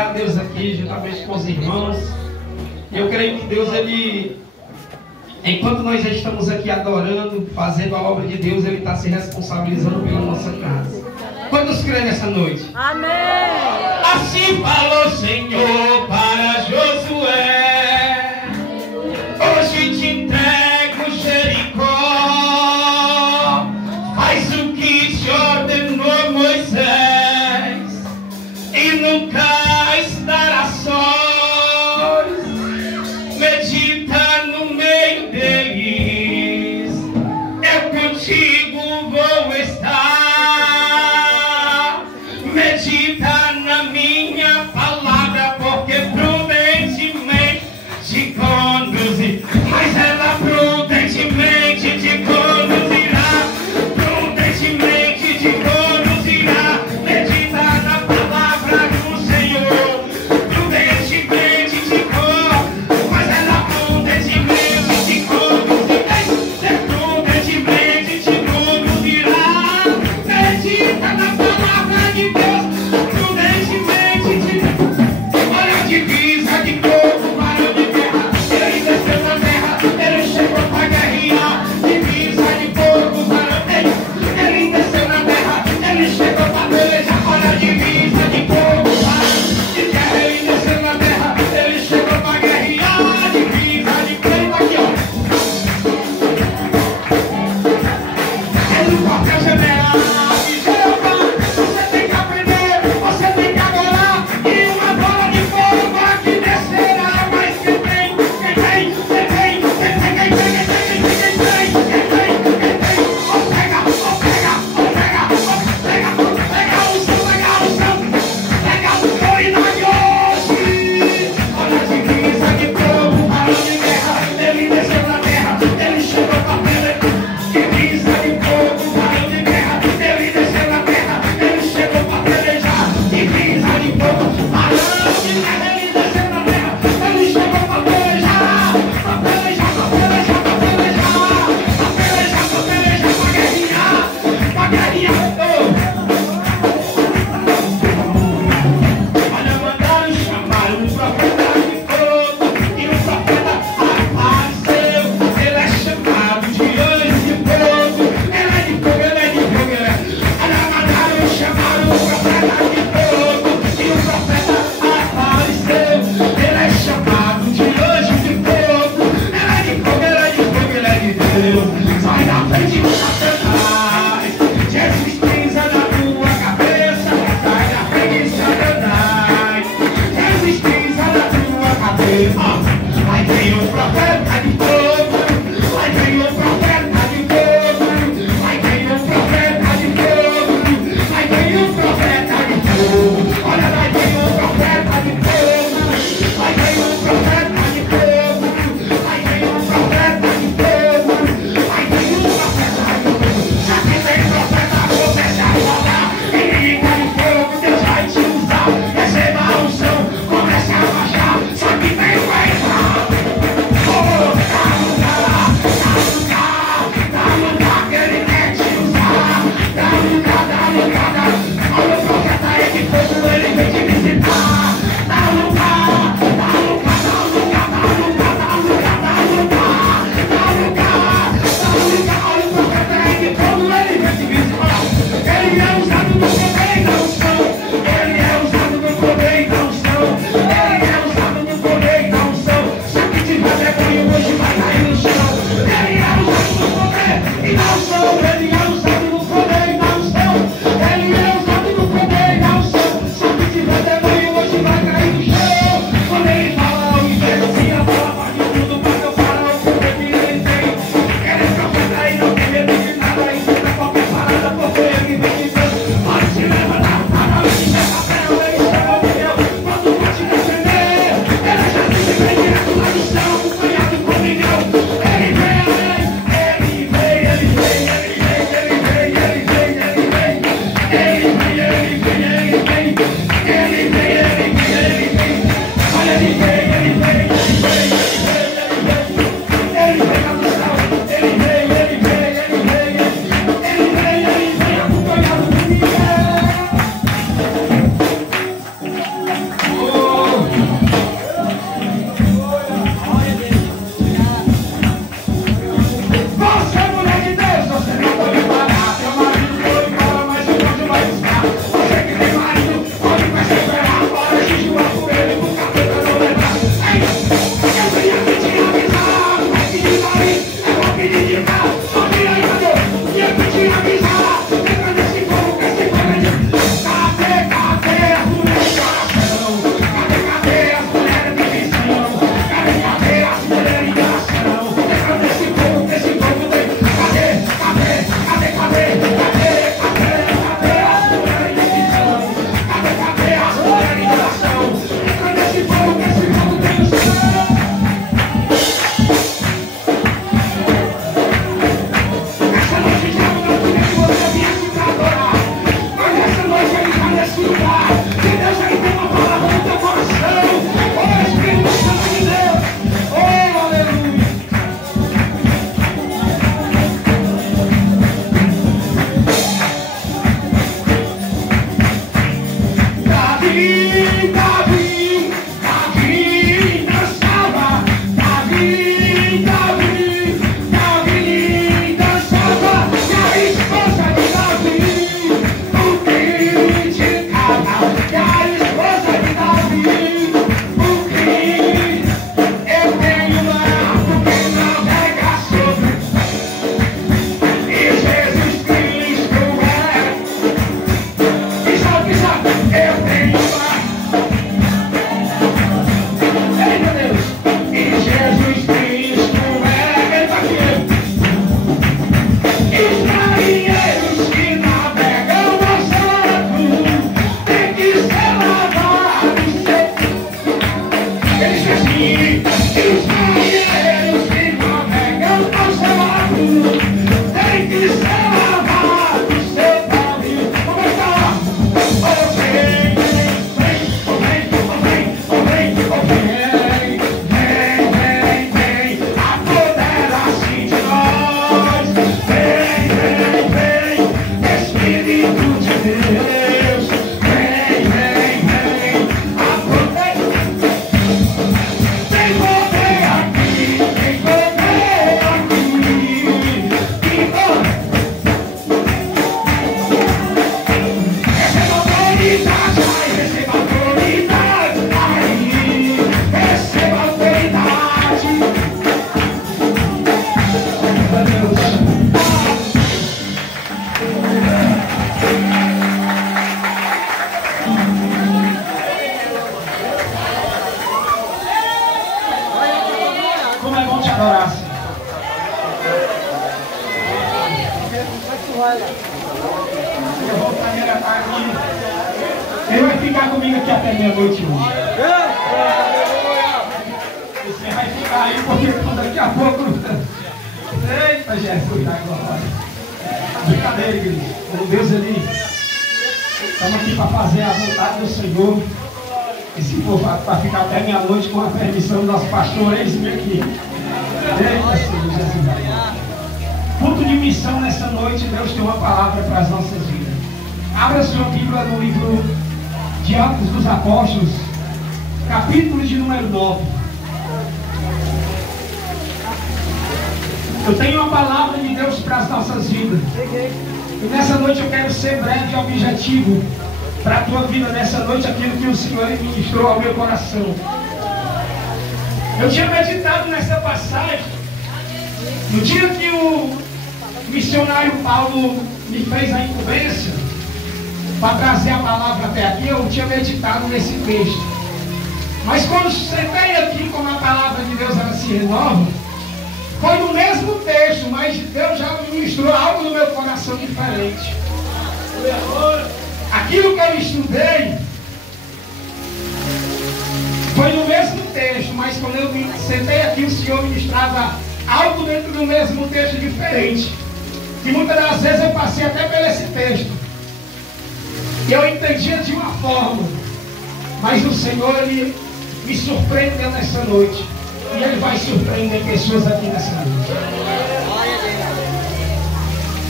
A Deus aqui, juntamente com os irmãos. Eu creio que Deus, Ele, enquanto nós já estamos aqui adorando, fazendo a obra de Deus, Ele está se responsabilizando pela nossa casa. Quantos creem nessa noite? Amém! Assim falou o Senhor para Josué: hoje te entrego Jericó, faz o que te ordenou Moisés, e nunca estará sós, medita no meio deles, eu contigo vou estar, medita na minha palavra, porque prudentemente te conduzir, mas ela prudentemente te conduzirá, prudentemente te conduzirá, medita na palavra do Senhor, prudentemente te conduzirá, mas ela prudentemente te conduzirá, prudentemente te conduzirá, medita na palavra de Deus, prudentemente te olha a divisa de fogo, varão de guerra, ele desceu na terra, ele chegou para guerrear, divisa de fogo, varão de guerra, ele desceu na terra, ele chegou para pelejar, olha a divisa de fogo, varão de guerra, ele desceu na terra, ele chegou para guerrear, divisa de fogo, aqui ó. Ele corta a general de Jeová, você tem que aprender, você tem que adorar, e uma bola de fogo aqui descerá, mas quem tem, quem tem, quem tem, quem tem, quem tem, quem tem, quem tem, ó pega, ó pega, ó pega, ó pega, pega o som, pega o som, pega o corina de hoje, olha a divisa de fogo, varão de guerra, ele desceu na terra, ele chegou para pelejar, divisa de fogo, varão de guerra, ele desceu na terra, ele chegou para pelejar, divisa de fogo, varão de guerra, ele desceu na terra, ele chegou para pelejar, para pelejar, para pelejar, para pelejar, para pelejar, para pelejar, para guerrear, para guerrear. Olha, mandaram chamar um profeta de fogo, e o profeta apareceu, ele é chamado de anjo de fogo, ele é de fogo, ele é de fogo, ele é. Olha, mandaram chamar um profeta de fogo, e o profeta apareceu, ele é chamado de anjo de fogo, ele é de fogo, ele é de fogo, ele é de Deus. Sai da frente do Satanás, Jesus pisa na tua cabeça, sai da frente de Satanás, Jesus pisa na tua cabeça. Aí vem o profeta de fogo, aí vem o profeta de fogo, aí vem o profeta de fogo, aí vem o profeta de fogo. Olha, aí vem o profeta de fogo, aí vem o profeta de fogo, aí vem o profeta de fogo, aí vem o profeta de fogo. Já que tem profeta, comece a falar, inimigo de fogo, Deus vai te usar, receba a unção, comece a baixar. Só que vem o Ele vai ficar comigo aqui até meia-noite hoje. Você vai ficar aí porque daqui a pouco. Eita, Jesus, agora. Brincadeira, igreja. O Deus ali. Estamos aqui para fazer a vontade do Senhor. E se for para ficar até meia-noite com a permissão do nosso pastor, eis-me aqui. Eita, Senhor Jesus. Culto de missão nessa noite, Deus tem uma palavra para as nossas vidas. Abra sua Bíblia no livro de Atos dos Apóstolos, capítulo de número 9. Eu tenho uma palavra de Deus para as nossas vidas. E nessa noite eu quero ser breve e objetivo para a tua vida nessa noite, aquilo que o Senhor ministrou ao meu coração. Eu tinha meditado nessa passagem no dia que o missionário Paulo me fez a incumbência para trazer a palavra até aqui. Eu tinha meditado nesse texto, mas quando sentei aqui, como a palavra de Deus ela se renova, foi no mesmo texto, mas Deus já ministrou algo no meu coração diferente. Aquilo que eu estudei foi no mesmo texto, mas quando eu sentei aqui, o Senhor ministrava algo dentro do mesmo texto diferente. E muitas das vezes eu passei até por esse texto e eu entendia de uma forma, mas o Senhor ele me surpreendeu nessa noite, e Ele vai surpreender pessoas aqui nessa noite.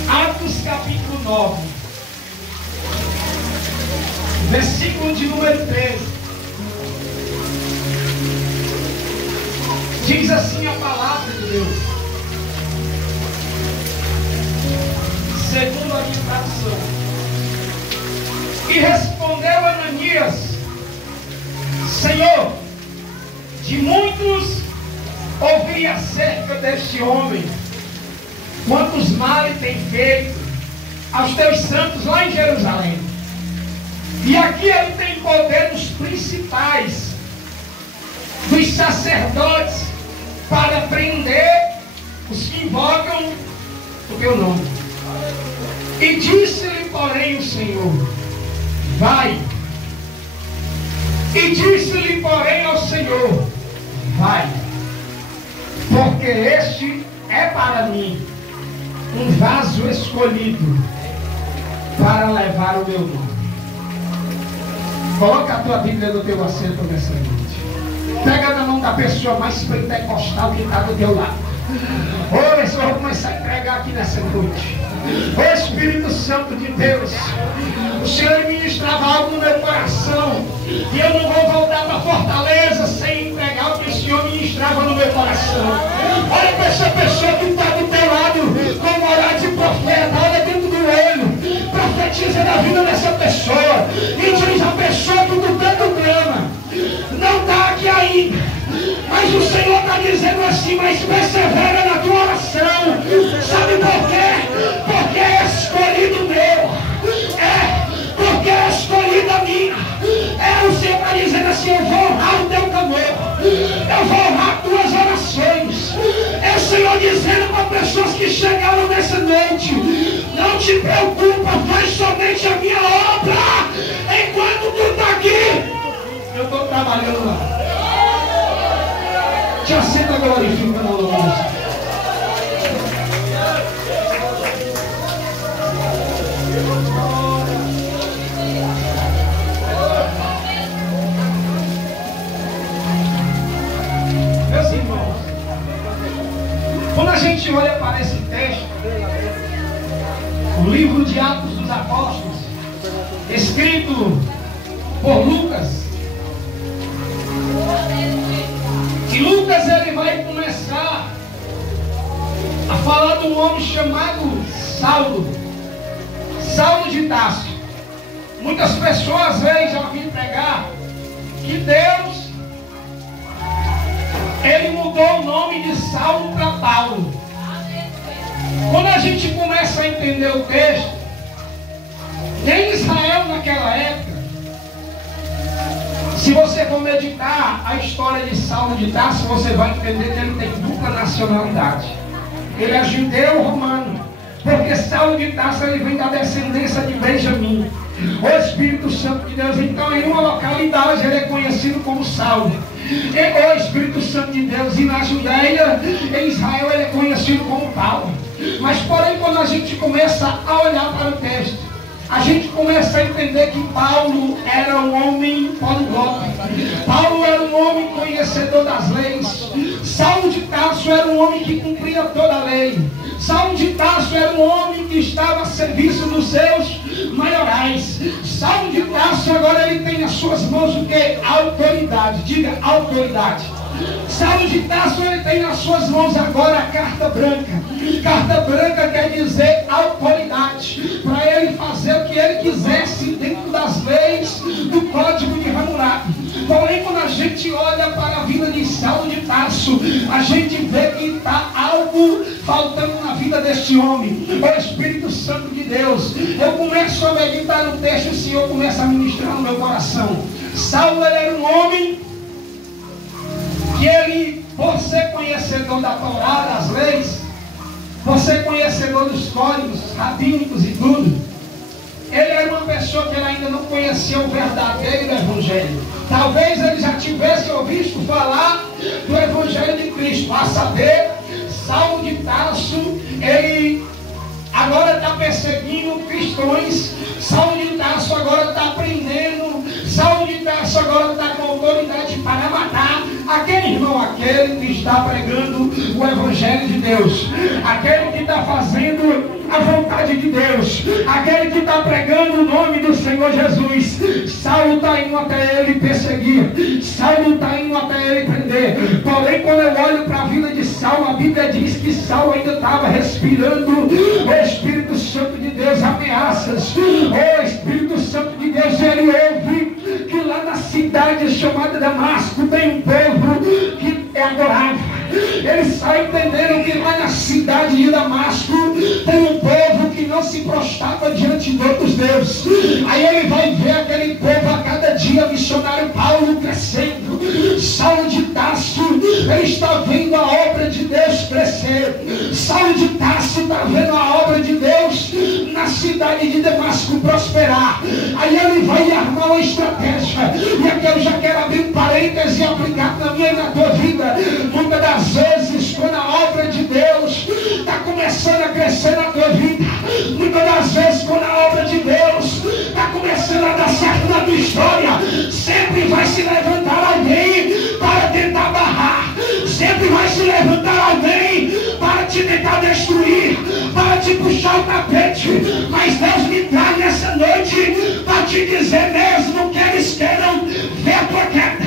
Atos capítulo 9, versículo de número 13. Diz assim a palavra de Deus, segundo a minha tradução. E respondeu Ananias: Senhor, de muitos ouvi acerca deste homem, quantos males tem feito aos teus santos lá em Jerusalém. E aqui ele tem poder dos principais, dos sacerdotes, para prender os que invocam o teu nome. E disse-lhe, porém, o Senhor: vai. E disse-lhe, porém, ao Senhor: vai, porque este é para mim um vaso escolhido para levar o meu nome. Coloca a tua Bíblia no teu assento nessa noite. Pega na mão da pessoa mais pentecostal que está do teu lado. Olha, eu vou começar a pregar aqui nessa noite. O Espírito Santo de Deus, o Senhor ministrava algo no meu coração, e eu não vou voltar para Fortaleza sem entregar o que o Senhor ministrava no meu coração. Olha para essa pessoa que está do teu lado, com um olhar de profeta, olha dentro do olho, profetiza na vida dessa pessoa, e diz a pessoa que do tanto drama, não está aqui ainda, mas o Senhor está dizendo assim, mas persevera na tua oração. Sabe por quê? Porque é escolhido meu. Porque é escolhida minha. O Senhor está dizendo assim, eu vou honrar o teu clamor, eu vou honrar tuas orações. É o Senhor dizendo para pessoas que chegaram nessa noite, não te preocupa, faz somente a minha obra. Enquanto tu está aqui, eu estou trabalhando lá. Te assenta, glorifica na luz. Meus irmãos, quando a gente olha para esse texto, o livro de Atos dos Apóstolos, escrito por Lucas, e Lucas ele vai começar a falar de um homem chamado Saulo de Tarso. Muitas pessoas às vezes já ouviram pregar que Deus ele mudou o nome de Saulo para Paulo. Quando a gente começa a entender o texto, em Israel naquela época, se você for meditar a história de Saulo de Tarso, você vai entender que ele tem dupla nacionalidade. Ele é judeu ou romano, porque Saulo de Tarso ele vem da descendência de Benjamim. O Espírito Santo de Deus, então em uma localidade ele é conhecido como Saulo. O Espírito Santo de Deus, e na Judéia, em Israel ele é conhecido como Paulo. Mas porém, quando a gente começa a olhar para o texto, a gente começa a entender que Paulo era um homem poliglota. Paulo era um homem conhecedor das leis. Saulo de Tarso era um homem que cumpria toda a lei. Saulo de Tarso era um homem que estava a serviço dos seus maiorais. Saulo de Tarso agora ele tem nas suas mãos o que? Autoridade. Diga autoridade. Saulo de Tarso ele tem nas suas mãos agora a carta branca. Carta branca quer dizer autoridade, para ele fazer o que ele quisesse dentro das leis do código de Hammurabi. Porém, quando a gente olha para a vida de Saulo de Tarso, a gente vê que está algo faltando na vida deste homem. O Espírito Santo de Deus, eu começo a meditar no texto e o Senhor começa a ministrar no meu coração. Saulo ele era um homem que ele, por ser conhecedor da Torá, das leis, por ser conhecedor dos códigos rabínicos e tudo, ele era uma pessoa que ele ainda não conhecia o verdadeiro Evangelho. Talvez ele já tivesse ouvido falar do Evangelho de Cristo, a saber, Saulo de Tarso, ele agora está perseguindo cristãos. Saulo de Tarso agora está aprendendo. Saulo de Tarso agora está com autoridade para matar aquele irmão, aquele que está pregando o Evangelho de Deus, aquele que está fazendo a vontade de Deus, aquele que está pregando o nome do Senhor Jesus. Saulo está indo até ele perseguir, Saulo está indo até ele prender. Porém, quando eu olho para a vida de Saulo, a Bíblia diz que Saulo ainda estava respirando o Espírito Santo de Deus, ameaças. O Espírito Santo de Deus, ele ouve que lá na cidade chamada Damasco tem um povo que é adorável. Ele está entendendo que lá na cidade de Damasco tem um povo que não se prostrava diante de outros deuses. Aí ele vai ver aquele povo a cada dia, missionário Paulo crescendo. Saulo de Tarso, ele está vendo a obra de Deus crescer. Saulo de Tarso está vendo a obra de Deus na cidade de Damasco prosperar. Aí ele vai armar uma estratégia. E aqui eu já quero abrir um parêntese e aplicar na minha e na tua vida. Muitas das vezes, quando a obra de Deus está começando a crescer na tua vida, muitas das vezes, quando a obra de Deus está começando a dar certo na tua história, sempre vai se levantar alguém para tentar barrar, sempre vai se levantar alguém para te tentar destruir, para te puxar o tapete, mas Deus me traz nessa noite para te dizer mesmo que eles queiram ver a tua queda,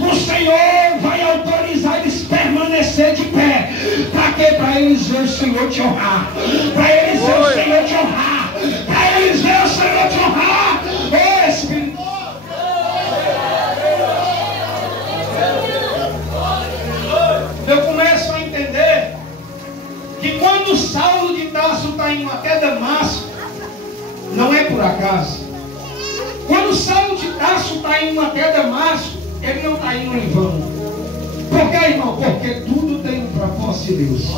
o Senhor vai autorizar eles permanecer de pé. Para quê? Para eles ver o Senhor te honrar, para eles ver o Senhor te honrar, para eles ver o Senhor te honrar. Ô Espírito, eu começo a entender que quando Saulo de Tarso está indo até Damasco, não é por acaso. Quando Saulo de Tarso está indo até Damasco, ele não está indo em vão. Por quê, irmão? Porque tudo tem um propósito de Deus.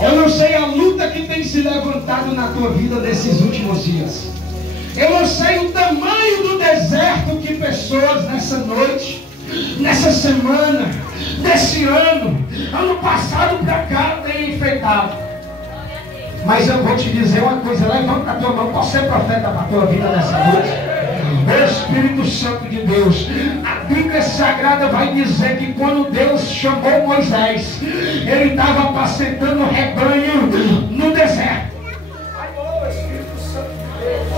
Eu não sei a luta que tem se levantado na tua vida nesses últimos dias. Eu não sei o tamanho do deserto que pessoas nessa noite, nessa semana, desse ano passado para cá têm enfrentado. Mas eu vou te dizer uma coisa, levanta a tua mão, posso ser profeta para a tua vida nessa noite? Espírito Santo de Deus, a Bíblia Sagrada vai dizer que quando Deus chamou Moisés, ele estava apacentando o rebanho no deserto. Espírito Santo de Deus.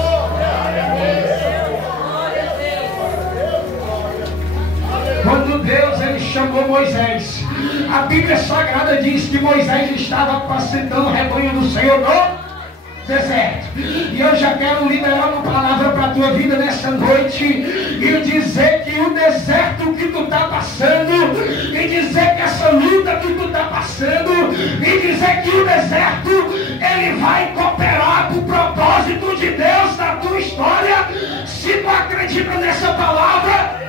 Quando Deus ele chamou Moisés, a Bíblia Sagrada diz que Moisés estava apacentando o rebanho do Senhor no deserto. E eu já quero liberar uma palavra para a tua vida nessa noite e dizer que o deserto que tu está passando, e dizer que essa luta que tu está passando, e dizer que o deserto ele vai cooperar para o propósito de Deus na tua história. Se tu acredita nessa palavra,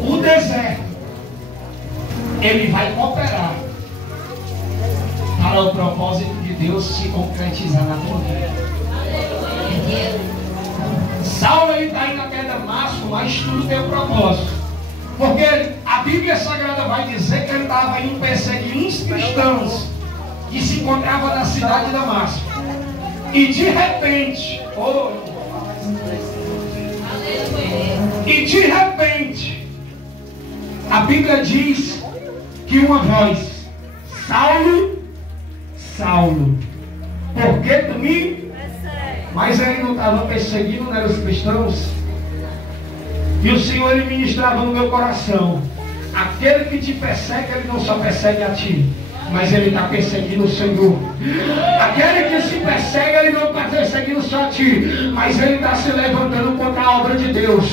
o deserto ele vai cooperar para o propósito de Deus se concretizar na tua vida. Saulo está indo até Damasco, mas tudo tem um propósito. Porque a Bíblia Sagrada vai dizer que ele estava indo perseguir uns cristãos que se encontravam na cidade de Damasco. E de repente, a Bíblia diz que uma voz: Saulo, Saulo, por que tu me? Mas ele não estava perseguindo, não eram os cristãos. E o Senhor ele ministrava no meu coração: aquele que te persegue, ele não só persegue a ti, mas ele está perseguindo o Senhor. Aquele que se persegue, ele não está perseguindo só a ti, mas ele está se levantando contra a obra de Deus.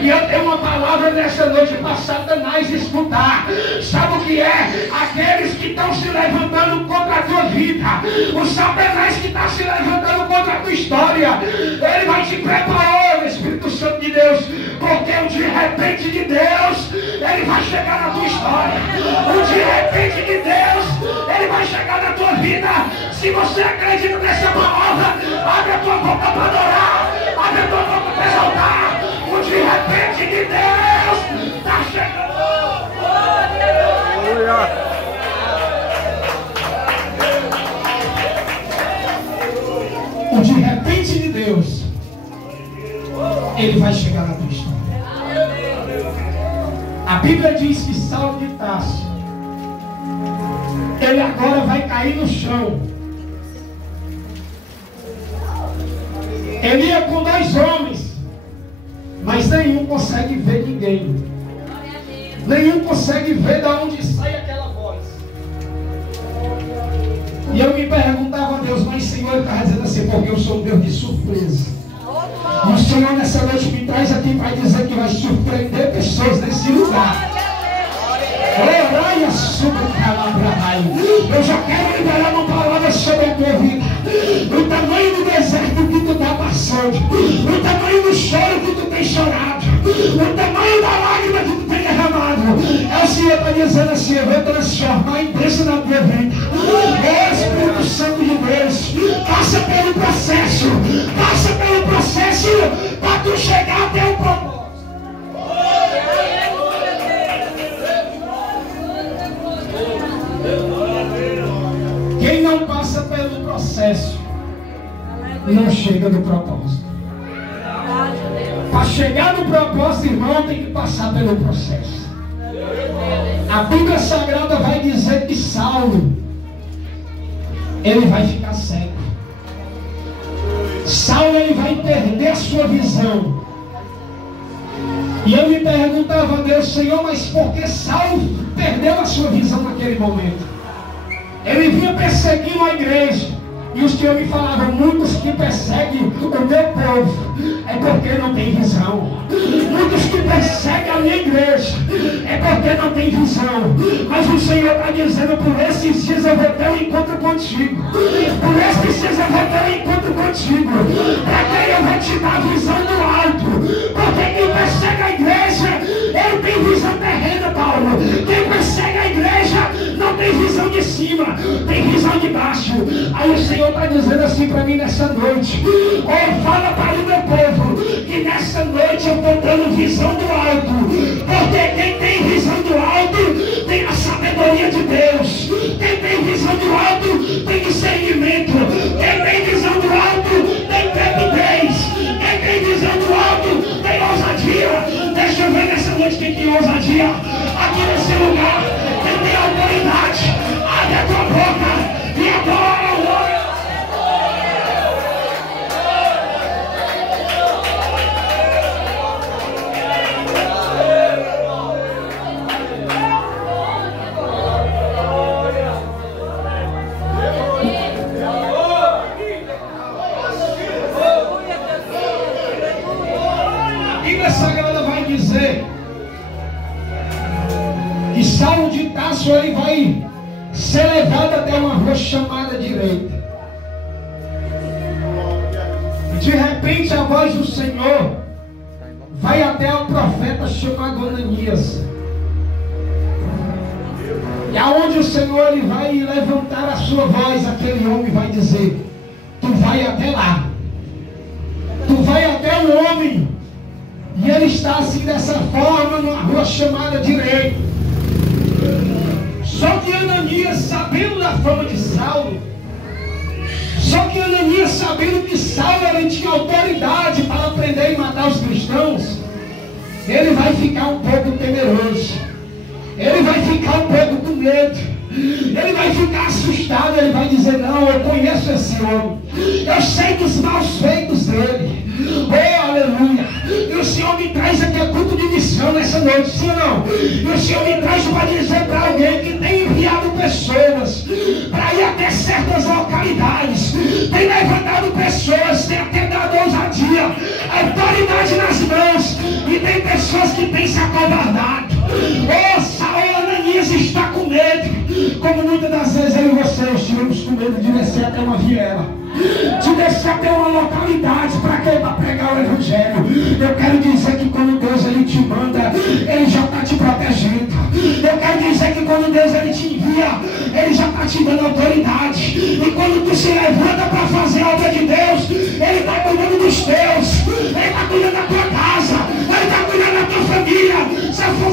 E eu tenho uma palavra nessa noite para Satanás escutar. Sabe o que é? Aqueles que estão se levantando contra a tua vida, o Satanás que está se levantando contra a tua história, ele vai te preparar, Espírito Santo de Deus, porque o de repente de Deus, ele vai chegar na tua história. O de repente de Deus, ele vai chegar na tua vida. Se você acredita nessa palavra, abre a tua boca para adorar, abre a tua boca para exaltar. O de repente de Deus está chegando. O de repente de Deus, ele vai chegar na tua história. A Bíblia diz que Saulo de Tarso, ele agora vai cair no chão. Ele ia com 2 homens, mas nenhum consegue ver ninguém. Nenhum consegue ver de onde sai aquela voz. E eu me perguntava a Deus: mas Senhor, ele estava dizendo assim, porque eu sou um Deus de surpresa. E o Senhor nessa noite me traz aqui para dizer que vai surpreender pessoas nesse lugar. Eu já quero liberar uma palavra sobre a tua vida. O tamanho do deserto que tu está passando, o tamanho do choro que tu tem chorado, o tamanho da lágrima que tu tem derramado, é o Senhor está dizendo assim: eu vou transformar em bênção na tua vida. O Espírito Santo de Deus, passa pelo processo para tu chegar até o propósito. Quem não passa pelo processo não chega no propósito. Para chegar no propósito, irmão, tem que passar pelo processo. A Bíblia Sagrada vai dizer que Saulo, ele vai ficar cego. Saulo, ele vai perder a sua visão. E eu me perguntava a Deus, Senhor, mas por que Saulo perdeu a sua visão naquele momento? Ele vinha perseguindo a igreja. E o Senhor me falava, muitos que perseguem o meu povo é porque não tem visão. Muitos que perseguem a minha igreja é porque não tem visão. Mas o Senhor está dizendo, por esses dias eu vou ter um encontro contigo. Por esses dias eu vou ter um encontro contigo. Para quem eu vou te dar a visão do alto. Porque quem persegue a igreja, ele tem visão terrena, Paulo. Quem persegue a igreja não tem visão de cima, tem visão de baixo. Aí o Senhor está dizendo assim para mim nessa noite, fala para o meu povo que nessa noite eu estou dando visão do alto, porque quem tem visão do alto tem a sabedoria de Deus. Quem tem visão do alto tem discernimento. Quem tem visão do alto tem trepidez. Quem tem visão do alto tem ousadia. Deixa eu ver nessa noite quem tem ousadia aqui nesse lugar. Quem tem autoridade, abre a tua boca e adora o nome. A Bíblia Sagrada vai dizer que Saulo de Tarso, ele vai ser levado até uma rua chamada Direita. E de repente a voz do Senhor vai até o profeta chamado Ananias. E aonde o Senhor, ele vai levantar a sua voz, aquele homem vai dizer, tu vai até lá. Tu vai até o homem. E ele está assim dessa forma numa rua chamada Direita. Só que Ananias, sabendo da fama de Saulo, só que Ananias, sabendo que Saulo, ele tinha autoridade para prender e matar os cristãos, ele vai ficar um pouco temeroso, ele vai ficar um pouco com medo, ele vai ficar assustado, ele vai dizer, não, eu conheço esse homem, eu sei dos maus feitos dele, oh aleluia, e o Senhor me traz aqui a culto de missão nessa noite, sim ou não? E o Senhor me traz para dizer para alguém que tem enviado pessoas para ir até certas localidades, tem levantado pessoas, tem até dado ousadia, autoridade nas mãos, e tem pessoas que têm se acovardado. Oh, Saulo, Ananias está com medo, como muitas das vezes eu e você estivemos com medo de descer até uma viela, de descer até uma localidade. Para quê? Para pregar o evangelho. Eu quero dizer que quando Deus, ele te manda, ele já está te protegendo. Eu quero dizer que quando Deus, ele te envia, ele já está te dando autoridade. E quando tu se levanta para fazer a obra de Deus, ele está cuidando dos teus, ele está cuidando da tua casa, ele está cuidando da tua família. Se eu for